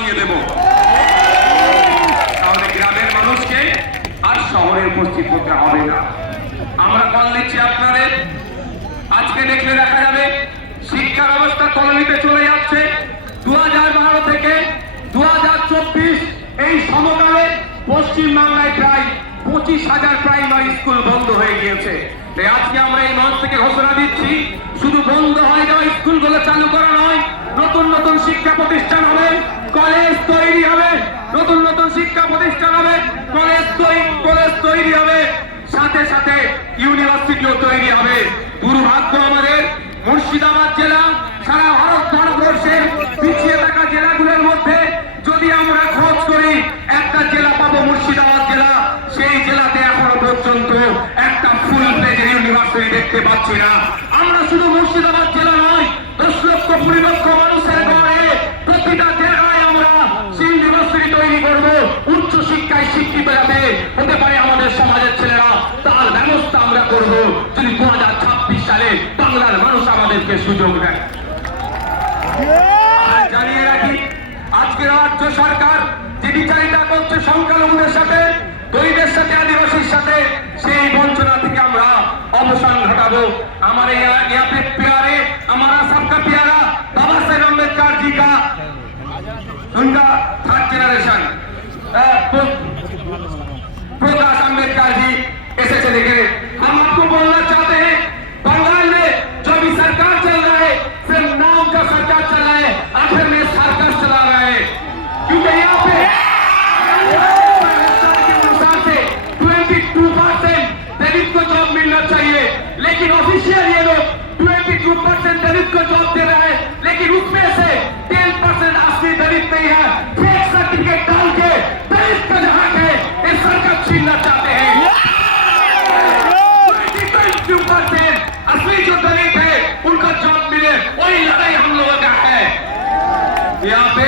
বানিয়ে দেব। তাহলে গ্রামের মানুষকে আর শহরে উপস্থিত হতে হবে না। আমরা কল দিচ্ছি আপনাদের। আজকে দেখলে দেখা যাবে শিক্ষা ব্যবস্থা তলানিতে চলে যাচ্ছে। 2012 থেকে 2024 এই সমকালে পশ্চিমবাংলায় প্রায় 25,000 প্রাইমারি স্কুল বন্ধ হয়ে গিয়েছে। তাই আজকে আমরা এই মঞ্চ থেকে ঘোষণা দিচ্ছি, শুধু বন্ধ হয়ে যাওয়া স্কুলগুলো চালু করা নয়, নতুন নতুন শিক্ষা প্রতিষ্ঠান হবে, কলেজ তৈরি হবে, নতুন নতুন শিক্ষা প্রতিষ্ঠান হবে, কলেজ তৈরি হবে, সাথে সাথে ইউনিভার্সিটিও তৈরি হবে। দুর্ভাগ্য আমাদের মুর্শিদাবাদ জেলা সারা ভারতবর্ষের পিছিয়ে থাকা জেলাগুলোর মধ্যে যদি আমরা খোঁজ করি একটা জেলা পাবো মুর্শিদাবাদ জেলা। সেই জেলাতে এখনো পর্যন্ত একটা ফুল প্লেজের ইউনিভার্সিটি দেখতে পাচ্ছি না। আমরা শুধু মুর্শিদাবাদ জেলা নয়, 10 লক্ষ 20 লক্ষ মানুষের গড়ে প্রতিটা জায়গায় আমরা সেই ইউনিভার্সিটি তৈরি করব। উচ্চ শিক্ষায় শিক্ষিত যাতে হতে পারে আমাদের সমাজের ছেলেরা, তার ব্যবস্থা আমরা করব যদি 2026 সালে বাংলার মানুষ আমাদেরকে সুযোগ দেয়। জানিয়ে রাখি, আজকে রাজ্য সরকার যে বিচারিতা করছে সংখ্যালঘুদের সাথে, দলিতদের সাথে, আদিবাসীর সাথে, সেই বঞ্চনা থেকে আমরা অবসান ঘটাবো। আমার यहाँ पे प्यारे हमारा सबका प्यारा बाबा साहेब अम्बेडकर जी का उनका 3rd जनरेशन प्रकाश अम्बेडकर जी ऐसे चले गए। हम आपको बोलना चाहते हैं, बंगाल में जो भी सरकार चल रहा है सिर्फ नाम का सरकार चल रहा है, आखिर में सरकार चला रहा है। क्योंकि यहाँ पे 22% दलित को जॉब मिलना चाहिए, लेकिन ऑफिशियल ये लोग 22% दलित को जॉब दे रहा है, लेकिन उसमें से 10% असली दलित नहीं है। फेक सर्टिफिकेट डाल के दलित का हक है ये सरकार छीनना चाहते हैं। 22% असली जो दलित है उनका जॉब मिले, वही लड़ाई हम लोगों का है। यहाँ पे